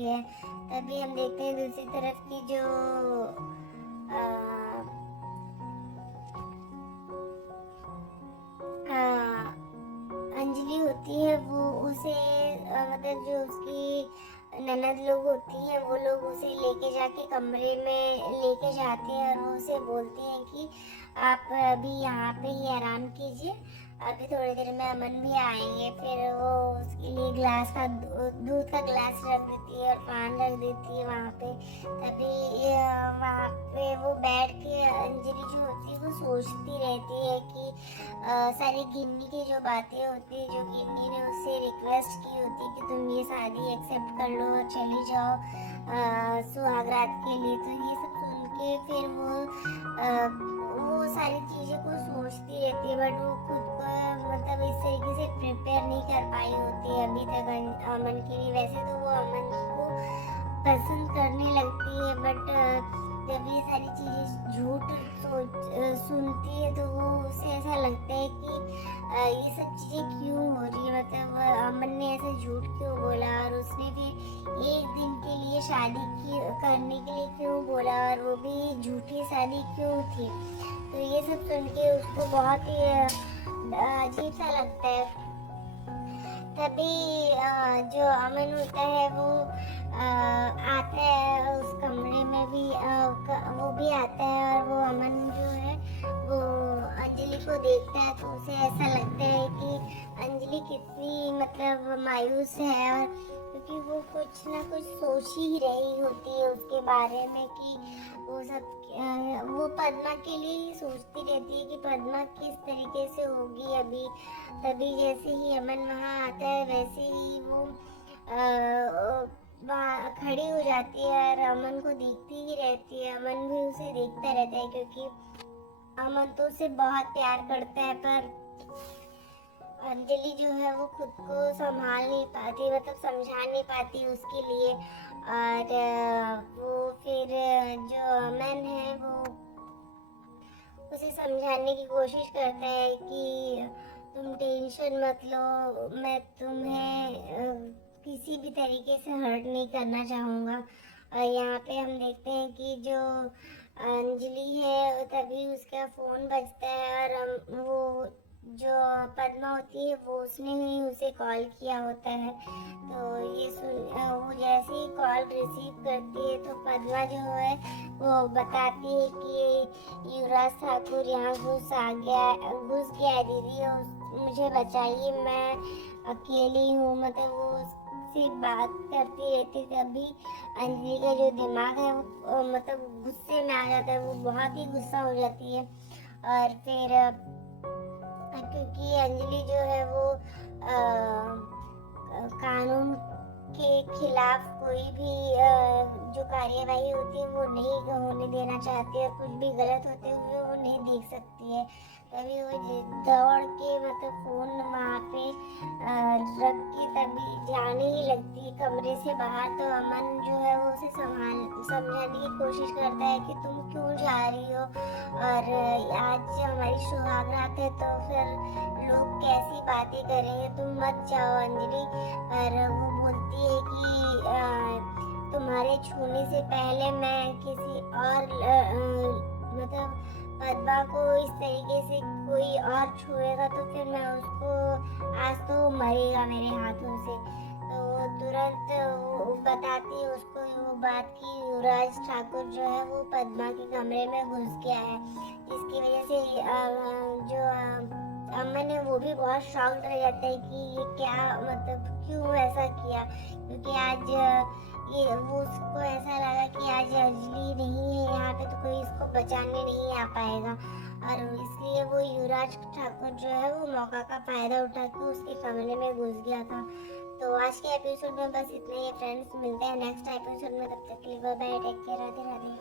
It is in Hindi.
होती है। तभी हम देखते हैं दूसरी तरफ की जो अ, अ, अंजलि होती है वो उसे मतलब जो उसकी ननद लोग होती हैं वो लोग उसे लेके जाके कमरे में लेके जाते हैं और वो उसे बोलते हैं कि आप अभी यहाँ पे ही आराम कीजिए, अभी थोड़ी देर में अमन भी आएंगे। फिर वो उसके लिए ग्लास का दूध का ग्लास रख देती है और पान रख देती है वहाँ पे। तभी वहाँ पे वो बैठ के अंजलि जो होती है वो सोचती रहती है कि सारी गिन्नी की जो बातें होती है, जो गिन्नी ने उससे रिक्वेस्ट की होती है कि तुम ये शादी एक्सेप्ट कर लो और चली जाओ सुहागरात के लिए। तो ये सब सुन के फिर वो सारी चीज़ें को सोचती रहती है, बट वो खुद को मतलब इस तरीके से प्रिपेयर नहीं कर पाई होती है अभी तक अमन के लिए। वैसे तो वो अमन को पसंद करने लगती है, बट जब ये सारी चीजें सुनती है तो वो उसे ऐसा लगता है कि ये सब चीजें क्यों हो रही है, मतलब अमन ने ऐसा झूठ क्यों बोला और उसने फिर एक दिन के लिए शादी की करने के लिए क्यों बोला और वो भी झूठी शादी क्यों थी। तो ये सब सुन के उसको बहुत ही अजीब सा लगता है। तभी जो अमन होता है वो आता है उस कमरे में भी वो भी आता है और वो अमन जो है वो अंजलि को देखता है तो उसे ऐसा लगता है कि अंजलि कितनी मतलब मायूस है, और क्योंकि वो कुछ ना कुछ सोच ही रही होती है उसके बारे में कि वो सब वो पद्मा के लिए ही सोचती रहती है कि पद्मा किस तरीके से होगी अभी। तभी जैसे ही अमन वहाँ आता है वैसे ही वो खड़ी हो जाती है और अमन को देखती ही रहती है। अमन भी उसे देखता रहता है क्योंकि अमन तो उसे बहुत प्यार करता है, पर अंजलि जो है वो खुद को संभाल नहीं पाती, मतलब समझा नहीं पाती उसके लिए। और वो फिर जो अमन है वो उसे समझाने की कोशिश करता है कि तुम टेंशन मत लो, मैं तुम्हें किसी भी तरीके से हर्ट नहीं करना चाहूँगा। और यहाँ पे हम देखते हैं कि जो अंजलि है तभी उसका फ़ोन बजता है और वो जो पद्मा होती है वो उसने ही उसे कॉल किया होता है। तो ये सुन वो जैसे ही कॉल रिसीव करती है तो पद्मा जो है वो बताती है कि युवराज ठाकुर यहाँ घुस गया है दीदी, मुझे बचाइए, मैं अकेली हूँ। मतलब वो उससे बात करती रहती, तभी अंजलि का जो दिमाग है वो मतलब गुस्से में आ जाता है, वो बहुत ही गुस्सा हो जाती है। और फिर क्योंकि अंजलि जो है वो कानून के खिलाफ कोई भी जो कार्यवाही होती है वो नहीं होने देना चाहती है, कुछ भी गलत होते हुए वो नहीं देख सकती है। तभी वो दौड़ के मतलब फोन वहाँ पे रख के तभी जाने ही लगती है कमरे से बाहर। तो अमन जो है वो उसे समझाने की कोशिश करता है कि तुम क्यों जा रही हो, और आज हमारी सुहागरात है तो फिर लोग कैसी बातें करेंगे, तुम मत जाओ अंजलि। और वो बोलती है कि तुम्हारे छूने से पहले मैं किसी और मतलब पद्मा को इस तरीके से कोई और छुएगा तो फिर मैं उसको आज तो मरेगा मेरे हाथों से। तो वो तुरंत वो बताती है उसको वो बात कि युवराज ठाकुर जो है वो पद्मा के कमरे में घुस गया है, जिसकी वजह से जो अमन है वो भी बहुत शॉक्ड रह जाता है कि ये क्या मतलब क्यों ऐसा किया, क्योंकि आज ये वो उसको ऐसा लगा कि आज अंजलि नहीं है यहाँ पे तो कोई इसको बचाने नहीं आ पाएगा, और इसलिए वो युवराज ठाकुर जो है वो मौका का फायदा उठा के उसके कमरे में घुस गया था। तो आज के एपिसोड में बस इतना ही फ्रेंड्स, मिलते हैं नेक्स्ट एपिसोड में, तब तक के लिए bye bye, take care, Radhe Radhe.